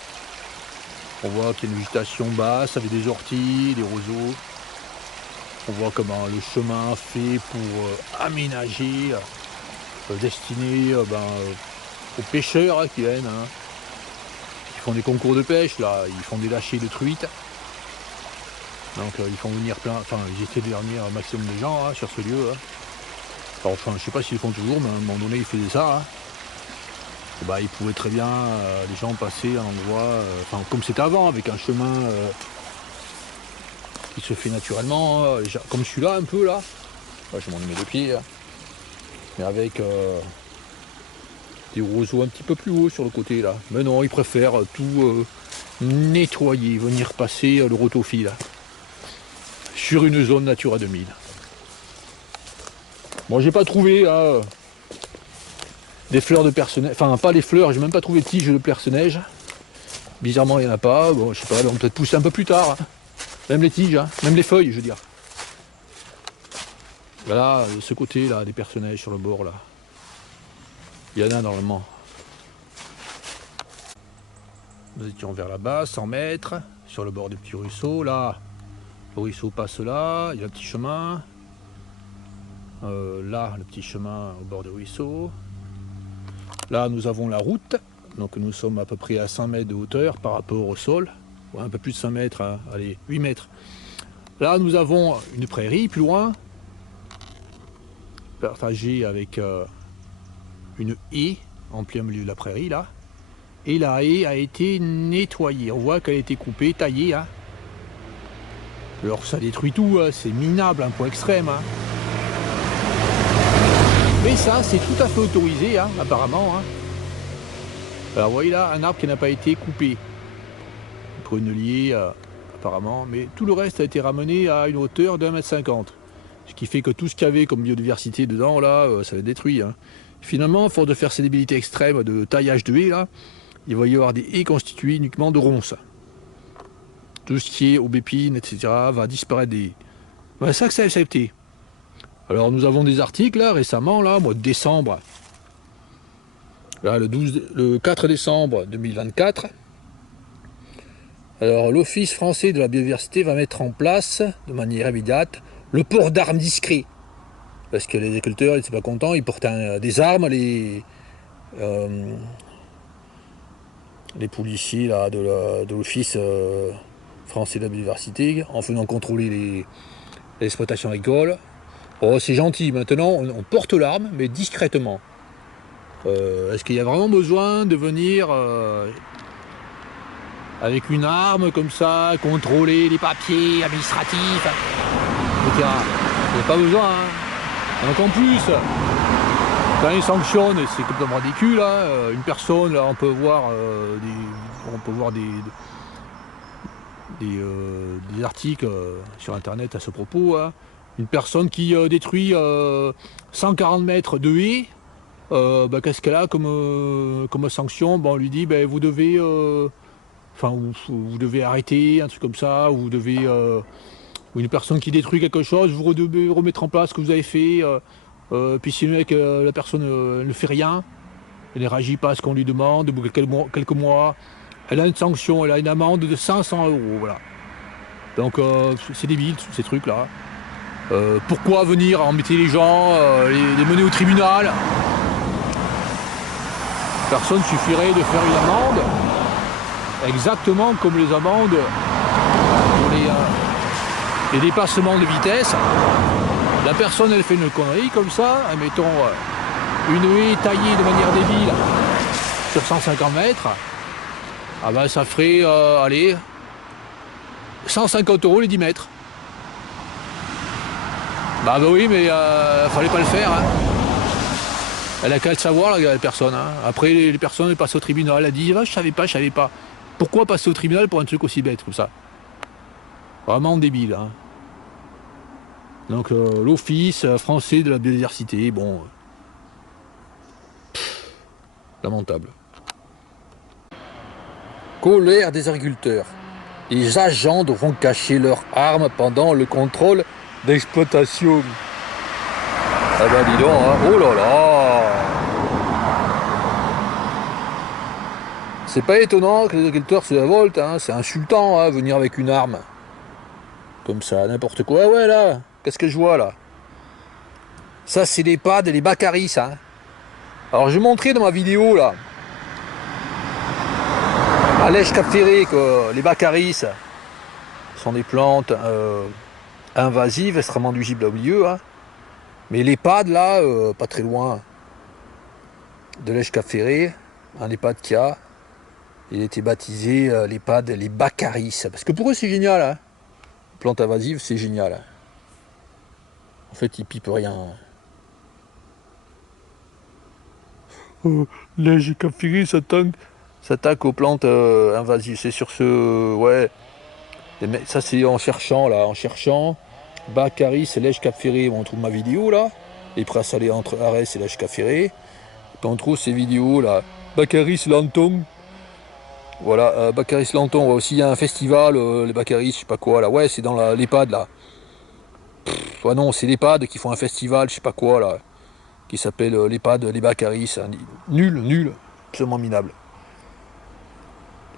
On voit qu'il y a une végétation basse avec des orties, des roseaux. On voit comment le chemin fait pour aménager, destiné aux pêcheurs, hein, qui viennent, hein, qui font des concours de pêche, là, ils font des lâchers de truites. Donc ils font venir ils essaient de venir un maximum de gens, hein, sur ce lieu, hein. Enfin, je sais pas s'ils le font toujours, mais à un moment donné ils faisaient ça, hein. Ils pouvaient très bien, les gens passer à un endroit, comme c'était avant, avec un chemin qui se fait naturellement, hein, comme celui-là un peu là. Je m'en mets les pieds, hein. Mais avec des roseaux un petit peu plus haut sur le côté là. Mais non, ils préfèrent tout nettoyer, venir passer le rotofil sur une zone Natura 2000. Bon, j'ai pas trouvé des fleurs de perce-neige, enfin pas les fleurs, j'ai même pas trouvé de tiges de perce-neige. Bizarrement il n'y en a pas, bon je sais pas, elles vont peut-être pousser un peu plus tard, hein. Même les tiges, hein. Même les feuilles je veux dire. Voilà, ce côté là, des perce-neige sur le bord là. Il y en a normalement. Nous étions vers là-bas, 100 mètres, sur le bord du petit ruisseau, là, le ruisseau passe là, il y a un petit chemin. Là, le petit chemin au bord du ruisseau. Là, nous avons la route, donc nous sommes à peu près à 100 mètres de hauteur par rapport au sol, ouais, un peu plus de 100 mètres, hein, allez, 8 mètres. Là, nous avons une prairie plus loin, partagée avec une haie en plein milieu de la prairie, là. Et la haie a été nettoyée, on voit qu'elle a été coupée, taillée, hein. Alors ça détruit tout, hein. C'est minable à un point extrême, hein. Mais ça, c'est tout à fait autorisé, hein, apparemment, hein. Alors vous voyez là, un arbre qui n'a pas été coupé. Prunelier, apparemment, mais tout le reste a été ramené à une hauteur d'1,50 m. Ce qui fait que tout ce qu'il y avait comme biodiversité dedans, là, ça l'a détruit, hein. Finalement, à force de faire ces débilités extrêmes de taillage de haies, là, il va y avoir des haies constituées uniquement de ronces. Tout ce qui est aubépine, etc., va disparaître des haies. Ben, ça que c'est accepté. Alors nous avons des articles là, récemment, là, mois de décembre, là, le 4 décembre 2024. Alors l'Office français de la biodiversité va mettre en place de manière immédiate le port d'armes discret. Parce que les agriculteurs, ils ne sont pas contents, ils portent des armes, les policiers là, de l'Office français de la biodiversité, en venant contrôler l'exploitation agricole. Oh, c'est gentil, maintenant on porte l'arme, mais discrètement. Est-ce qu'il y a vraiment besoin de venir avec une arme comme ça, contrôler les papiers administratifs, etc. Il n'y a pas besoin, hein. Donc en plus, quand ils sanctionnent, c'est complètement ridicule, hein. Une personne, là, on peut voir des articles sur internet à ce propos, hein. Une personne qui détruit 140 mètres de haie, qu'est-ce qu'elle a comme sanction? On lui dit, vous devez, vous devez arrêter, un truc comme ça, ou vous devez, ou une personne qui détruit quelque chose, vous devez remettre en place ce que vous avez fait, puis si la personne ne fait rien, elle ne réagit pas à ce qu'on lui demande, au bout de quelques mois, elle a une sanction, elle a une amende de 500 €, voilà. Donc c'est débile, ces trucs-là. Pourquoi venir embêter les gens, les mener au tribunal? Personne suffirait de faire une amende, exactement comme les amendes pour les dépassements de vitesse. La personne, elle fait une connerie comme ça, mettons une haie taillée de manière débile sur 150 mètres, ça ferait, allez, 150 € les 10 mètres. Bah oui, mais fallait pas le faire, hein. Elle a qu'à le savoir, la personne, hein. Après, les personnes, elles passent au tribunal, elle dit, je savais pas. Pourquoi passer au tribunal pour un truc aussi bête comme ça? Vraiment débile. Hein. Donc l'Office français de la biodiversité, bon, lamentable. Colère des agriculteurs. Les agents devront cacher leurs armes pendant le contrôle d'exploitation. Ah ben dis donc, hein. Oh là là! C'est pas étonnant que les agriculteurs se révoltent, hein. C'est insultant, hein, venir avec une arme. Comme ça, n'importe quoi. Ah ouais là, qu'est-ce que je vois là? Ça c'est les pads et les baccaris, hein. Alors je vais montrer dans ma vidéo là. À Lèche Cap Ferré, que les baccaris sont des plantes invasives, extrêmement nuisibles au milieu. Hein. Mais l'EHPAD là, pas très loin de Lèche Cap Ferré, un EHPAD qu'il y a, il a été baptisé l'EHPAD les baccaris. Parce que pour eux c'est génial. Hein. Plantes invasives, c'est génial. Hein. En fait, ils pipent rien. Lèche Cap Ferré s'attaque aux plantes invasives. C'est sur ce... Ouais. Ça c'est en cherchant là. En cherchant. Baccaris et Lèche Cap Ferré. On trouve ma vidéo là. Les presses aller entre Arès et Lèche Cap Ferré. Et puis on trouve ces vidéos là. Baccaris Lanton. Voilà. Baccaris Lanton. Ouais, aussi il y a un festival. Les Baccaris, je sais pas quoi là. Ouais, c'est dans l'EHPAD là. Ouais, non, c'est l'EHPAD qui font un festival, je sais pas quoi là. Qui s'appelle l'EHPAD les Baccaris. Hein. Nul. Absolument minable.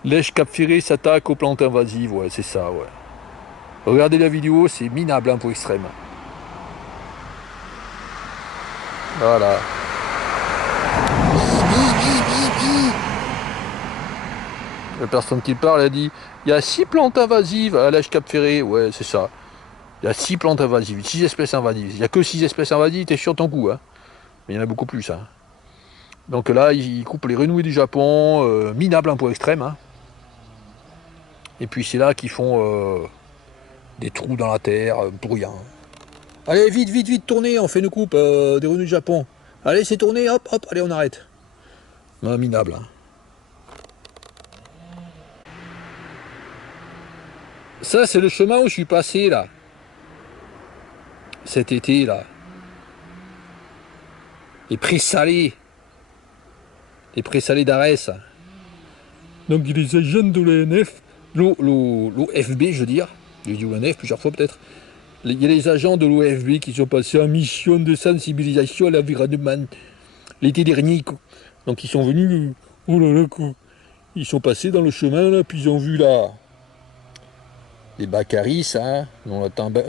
Lèche Cap Ferré s'attaque aux plantes invasives, ouais, c'est ça, ouais. Regardez la vidéo, c'est minable, hein, pour extrême. Voilà. La personne qui parle a dit, il y a 6 plantes invasives à Lèche Cap Ferré, ouais, c'est ça. Il y a 6 plantes invasives, 6 espèces invasives. Il n'y a que 6 espèces invasives, t'es sûr ton coup, hein. Mais il y en a beaucoup plus, hein. Donc là, ils coupent les renouées du Japon, minable, hein, pour extrême, hein. Et puis c'est là qu'ils font des trous dans la terre pour rien. Allez, vite, tournez, on fait une coupe des renouilles du Japon. Allez, c'est tourné, hop, allez, on arrête. Minable. Hein. Ça, c'est le chemin où je suis passé, là. Cet été, là. Les présalés. Les présalés d'Arès. Donc, les agents de l'ONF, l'OFB, je veux dire. J'ai dit l'ONF plusieurs fois, peut-être. Il y a les agents de l'OFB qui sont passés en mission de sensibilisation à l'environnement l'été dernier. Donc ils sont venus, oh là là, ils sont passés dans le chemin, là, puis ils ont vu là les baccaris, hein.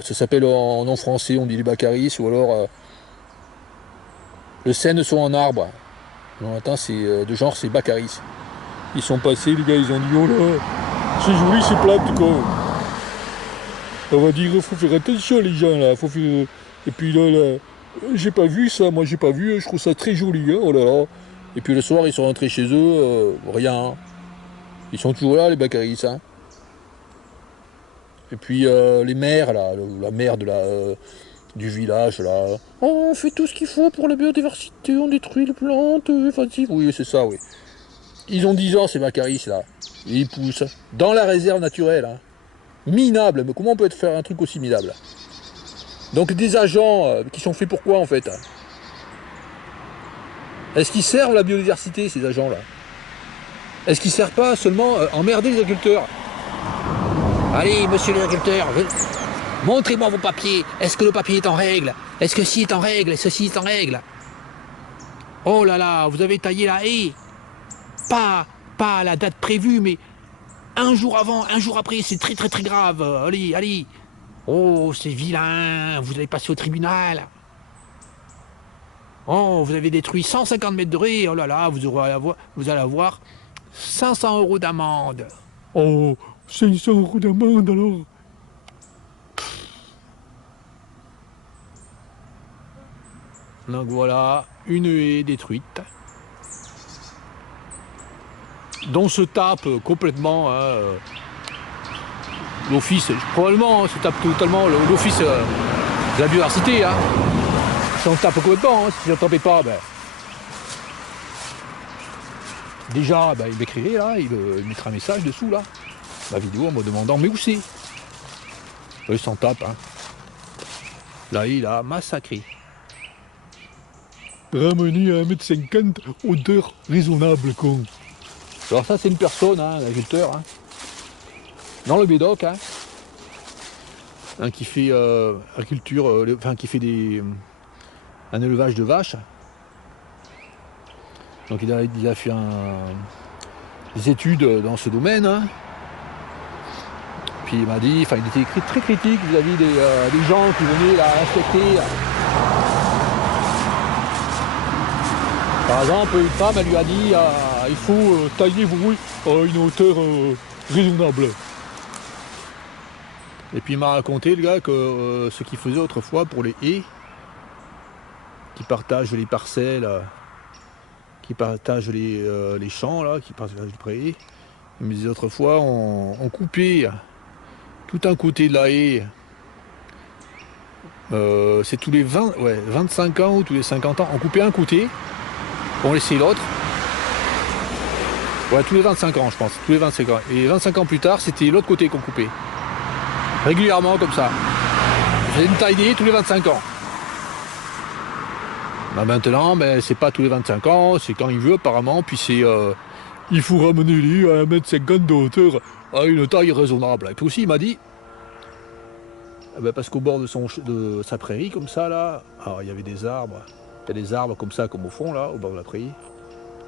Ça s'appelle en nom français, on dit les baccaris, ou alors le Seine sont en arbre. Non, attends, c'est de genre, c'est baccaris. Ils sont passés, les gars, ils ont dit, oh là, c'est joli ces plantes, quoi. On va dire, il faut faire attention les gens là, faut faire... Et puis là, j'ai pas vu ça, moi j'ai pas vu, je trouve ça très joli, hein, oh là là. Et puis le soir ils sont rentrés chez eux, rien. Ils sont toujours là les baccaris, hein. Et puis les maires là, la maire du village là. Oh, on fait tout ce qu'il faut pour la biodiversité, on détruit les plantes, invasives. Oui, c'est ça, oui. Ils ont 10 ans ces baccaris là. Et ils poussent dans la réserve naturelle, hein. Minable, mais comment on peut faire un truc aussi minable? Donc des agents qui sont faits pour quoi en fait? Est-ce qu'ils servent la biodiversité ces agents-là? Est-ce qu'ils servent pas seulement emmerder les agriculteurs? Allez monsieur l'agriculteur, montrez-moi vos papiers. Est-ce que le papier est en règle? Est-ce que ci est en règle? Ceci est en règle? Oh là là, vous avez taillé la haie. Pas à la date prévue, mais un jour avant, un jour après, c'est très grave. Allez. Oh, c'est vilain, vous allez passer au tribunal. Oh, vous avez détruit 150 mètres de rue, oh là là, vous allez avoir 500 € d'amende. Oh, 500 € d'amende alors. Donc voilà, une haie détruite. Dont se tape complètement l'office, probablement se tape totalement l'office de la biodiversité. Hein. Si on tape complètement, hein, si on ne tapait pas, ben, déjà ben, il m'écrirait là, il mettrait un message dessous là, la vidéo en me demandant mais où c'est? Il s'en tape. Hein. Là, il a massacré. Ramener à 1,50 m, hauteur raisonnable, con. Alors ça, c'est une personne, hein, un agriculteur, hein, dans le Médoc, hein, qui fait agriculture, enfin qui fait un élevage de vaches. Donc il a fait des études dans ce domaine. Hein. Puis il m'a dit, enfin il était très critique vis-à-vis des gens qui venaient la inspecter. Par exemple, une femme, elle lui a dit, il faut tailler vos haies à une hauteur raisonnable. Et puis il m'a raconté, le gars, que ce qu'il faisait autrefois pour les haies, qui partagent les parcelles, qui partagent les champs, là, qui partagent les prairies. Il me disait autrefois, on coupait tout un côté de la haie. C'est tous les 25 ans ou tous les 50 ans, on coupait un côté, on laissait l'autre. Ouais, tous les 25 ans, je pense, tous les 25 ans. Et 25 ans plus tard, c'était l'autre côté qu'on coupait. Régulièrement, comme ça. J'ai une taille d'haie tous les 25 ans. Bah maintenant, ben, c'est pas tous les 25 ans, c'est quand il veut apparemment, puis c'est... il faut ramener les haies à 1,50 m de hauteur à une taille raisonnable. Et puis aussi, il m'a dit, ben, parce qu'au bord de sa prairie, comme ça, là, alors, il y avait des arbres, il y a des arbres comme ça, comme au fond, là, au bord de la prairie.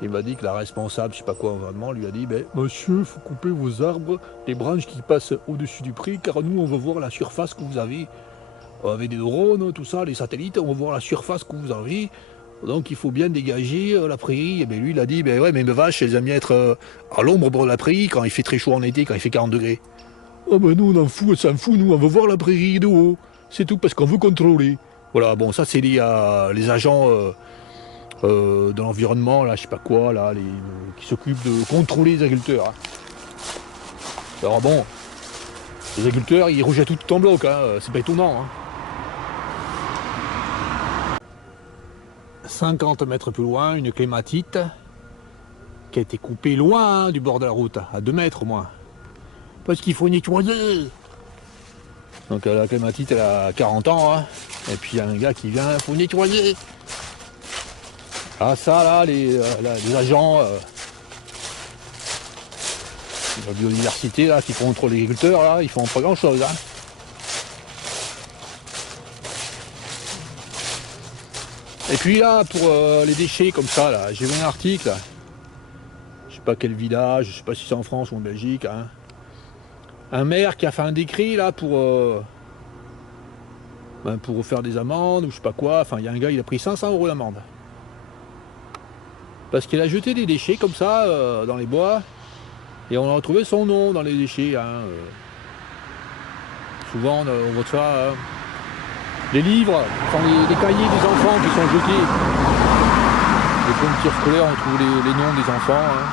Il m'a dit que la responsable, je sais pas quoi, environnement, lui a dit, ben, monsieur, il faut couper vos arbres, les branches qui passent au-dessus du pré, car nous, on va voir la surface que vous avez. Avec des drones, tout ça, les satellites, on va voir la surface que vous avez. Donc il faut bien dégager la prairie. Et bien lui, il a dit, ben ouais, mais mes vaches, elles aiment bien être à l'ombre au bord de la prairie quand il fait très chaud en été, quand il fait 40 degrés. Ah ben nous, on s'en fout, nous, on veut voir la prairie de haut. C'est tout, parce qu'on veut contrôler. Voilà, bon, ça c'est les agents de l'environnement, là, je sais pas quoi, là, qui s'occupent de contrôler les agriculteurs. Hein. Alors bon, les agriculteurs, ils rejettent tout en bloc, hein, c'est pas étonnant. Hein. 50 mètres plus loin, une clématite qui a été coupée loin du bord de la route, à 2 mètres au moins. Parce qu'il faut nettoyer. Donc la clématite, elle a 40 ans, hein, et puis il y a un gars qui vient, il faut nettoyer. Ah ça là, les agents de la biodiversité là, qui contrôlent les agriculteurs, là, ils font pas grand chose. Hein. Et puis là, pour les déchets comme ça, là, j'ai vu un article, là. Je sais pas quel village, je sais pas si c'est en France ou en Belgique, hein. Un maire qui a fait un décret là pour faire des amendes ou je sais pas quoi. Enfin, il y a un gars, il a pris 500 € d'amende. Parce qu'il a jeté des déchets comme ça dans les bois et on a retrouvé son nom dans les déchets. Hein. Souvent, on voit ça. Hein. Les livres, enfin, les cahiers des enfants qui sont jetés. Les fournitures scolaires, on trouve les noms des enfants. Hein.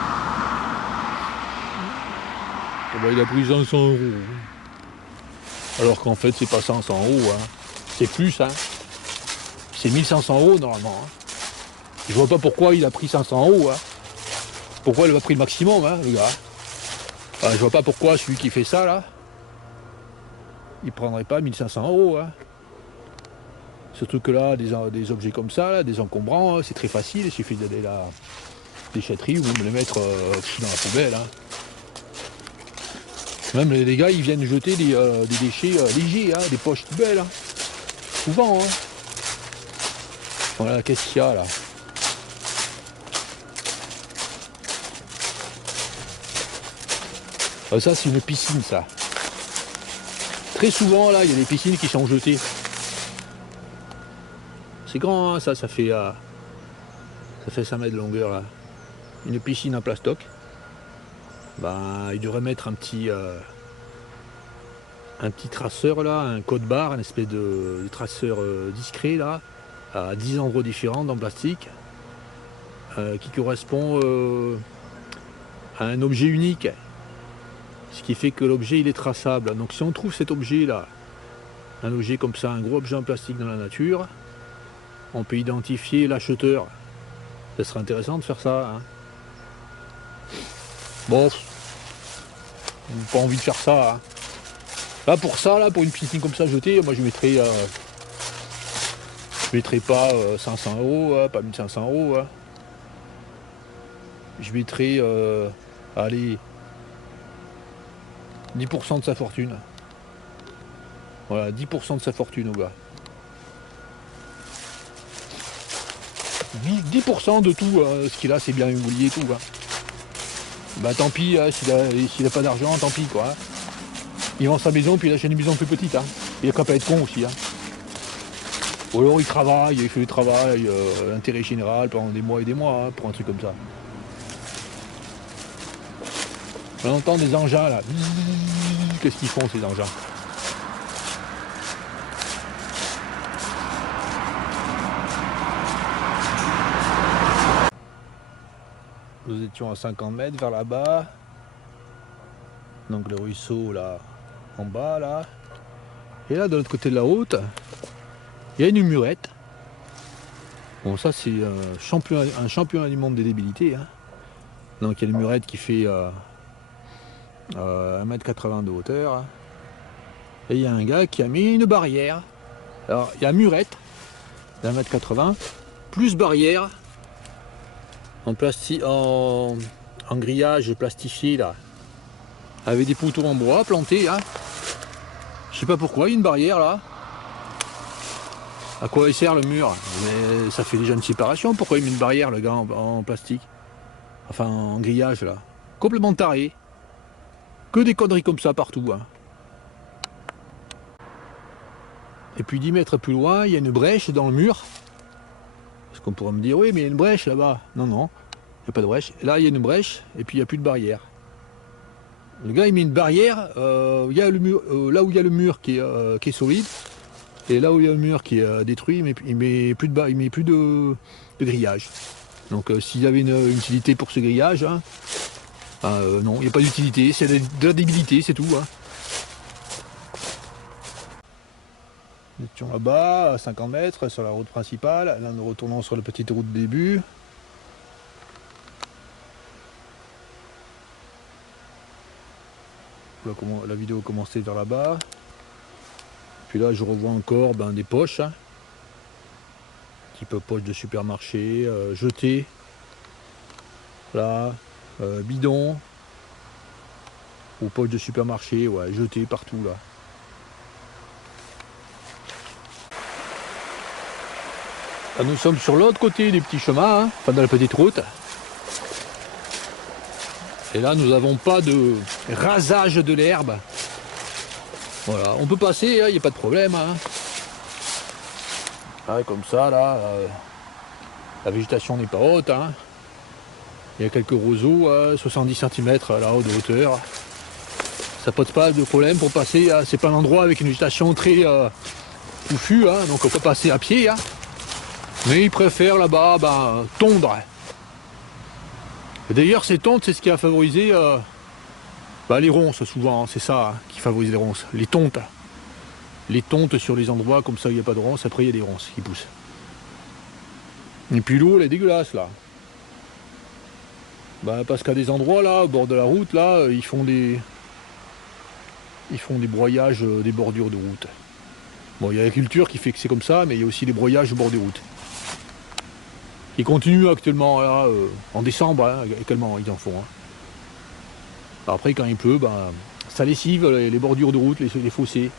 Et ben, il a pris 500 €. Alors qu'en fait, c'est pas 500 €. Hein. C'est plus. Hein. C'est 1500 € normalement. Hein. Je vois pas pourquoi il a pris 500 €. Hein. Pourquoi il a pris le maximum, hein, le gars. Enfin, je vois pas pourquoi celui qui fait ça, là, il prendrait pas 1500 €. Hein. Surtout que là, des objets comme ça, là, des encombrants, hein, c'est très facile, il suffit d'aller à la déchetterie ou même les mettre dans la poubelle. Hein. Même les gars, ils viennent jeter des déchets légers, hein, des poches poubelles. Hein. Souvent. Hein. Voilà, qu'est-ce qu'il y a là? Ça, c'est une piscine, ça. Très souvent, là, il y a des piscines qui sont jetées. C'est grand, hein, ça fait 5 mètres de longueur, là. Une piscine en plastoc. Ben, il devrait mettre un petit traceur, là, un code barre, une espèce de traceur discret, là, à 10 endroits différents dans le plastique, qui correspond à un objet unique. Ce qui fait que l'objet il est traçable. Donc si on trouve cet objet là, un objet comme ça, un gros objet en plastique dans la nature, on peut identifier l'acheteur. Ça serait intéressant de faire ça. Hein. Bon, pas envie de faire ça. Hein. Là pour ça, là pour une piscine comme ça jetée, moi je mettrais pas 500 euros, hein, pas 1500 euros. Hein. Je mettrais allez 10% de sa fortune. Voilà, 10% de sa fortune au gars. 10% de tout ce qu'il a, c'est bien immobilier et tout. Hein. Bah tant pis, hein, s'il a pas d'argent, tant pis quoi. Hein. Il vend sa maison puis il achète une maison plus petite. Hein. Il a qu'à pas être con aussi. Hein. Ou alors il travaille, il fait du travail, l'intérêt général pendant des mois et des mois hein, pour un truc comme ça. On entend des engins là. Qu'est-ce qu'ils font ces engins? Nous étions à 50 mètres vers là-bas. Donc le ruisseau là en bas là. Et là de l'autre côté de la route, il y a une murette. Bon ça c'est un champion du monde des débilités. Hein. Donc il y a une murette qui fait 1,80 m de hauteur. Hein. Et il y a un gars qui a mis une barrière. Alors il y a murette d'1,80 m plus barrière en plastique, en grillage plastifié là, avec des poteaux en bois plantés. Hein. Je sais pas pourquoi il y a une barrière là. À quoi il sert le mur? Mais ça fait déjà une séparation. Pourquoi il met une barrière le gars en plastique? Enfin en grillage là. Complètement taré. Que des conneries comme ça partout. Hein. Et puis 10 mètres plus loin, il y a une brèche dans le mur. Parce qu'on pourrait me dire, oui mais il y a une brèche là-bas. Non, non, il n'y a pas de brèche. Là il y a une brèche et puis il n'y a plus de barrière. Le gars il met une barrière, il y a le mur, là où il y a le mur qui est solide. Et là où il y a le mur qui est détruit, il met plus de grillage. Donc s'il y avait une utilité pour ce grillage, hein, non, il n'y a pas d'utilité, c'est de la débilité, c'est tout. Hein. Nous étions là-bas, à 50 mètres, sur la route principale. Là, nous retournons sur la petite route de début. Là, la vidéo commençait vers là-bas. Puis là, je revois encore des poches. Hein. Type poche de supermarché, jetées. Là, bidon. Ou poche de supermarché, ouais, jetées partout là. Là, nous sommes sur l'autre côté du petit chemin, hein, enfin de la petite route. Et là, nous n'avons pas de rasage de l'herbe. Voilà, on peut passer, il n'y a pas de problème. Hein. Ouais, comme ça, là, la végétation n'est pas haute. Hein. Il y a quelques roseaux, 70 cm là-haut de hauteur. Ça pose pas de problème pour passer. C'est pas un endroit avec une végétation très touffue, hein, donc on peut passer à pied. Hein. Mais ils préfèrent là-bas tondre. D'ailleurs, ces tontes, c'est ce qui a favorisé les ronces, souvent, hein, c'est ça hein, qui favorise les ronces, les tontes. Les tontes sur les endroits comme ça il n'y a pas de ronces, après il y a des ronces qui poussent. Et puis l'eau, elle est dégueulasse là. Parce qu'à des endroits là, au bord de la route, là, ils font des broyages des bordures de route. Bon, il y a la culture qui fait que c'est comme ça, mais il y a aussi des broyages au bord des routes. Ils continuent actuellement là, en décembre, hein, également ils en font. Hein. Après quand il pleut, ça lessive les bordures de route, les fossés.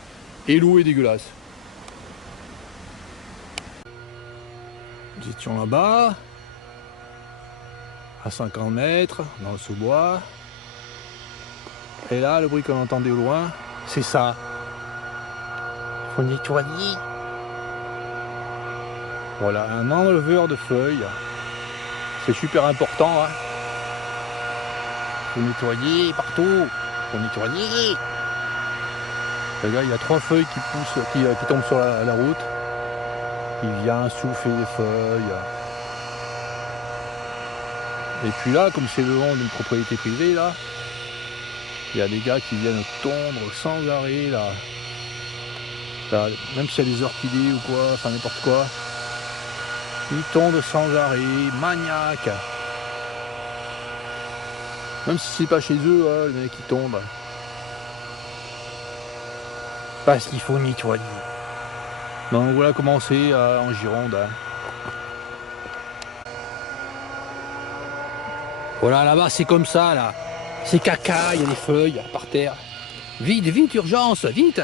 Et l'eau est dégueulasse. Nous étions là-bas, à 50 mètres, dans le sous-bois. Et là, le bruit qu'on entendait au loin, c'est ça. Il faut nettoyer. Voilà, un enleveur de feuilles. C'est super important. Hein. Faut nettoyer partout. Faut nettoyer. Regarde, il y a 3 feuilles qui poussent, qui tombent sur la route. Il vient souffler les feuilles. Et puis là, comme c'est le long d'une propriété privée, là, il y a des gars qui viennent tondre sans arrêt, là. Là, même s'il y a des orchidées ou quoi, enfin n'importe quoi. Ils tondent sans arrêt, maniaques. Même si c'est pas chez eux, hein, les mecs qui tondent. parce qu'il faut nettoyer. Donc voilà comment c'est en Gironde. Hein. Voilà, là-bas c'est comme ça, là. C'est caca, il y a des feuilles par terre. Vite, vite, urgence, vite.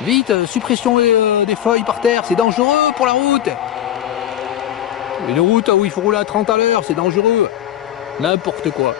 Vite, suppression des feuilles par terre, c'est dangereux pour la route. Une route où il faut rouler à 30 à l'heure, c'est dangereux. N'importe quoi.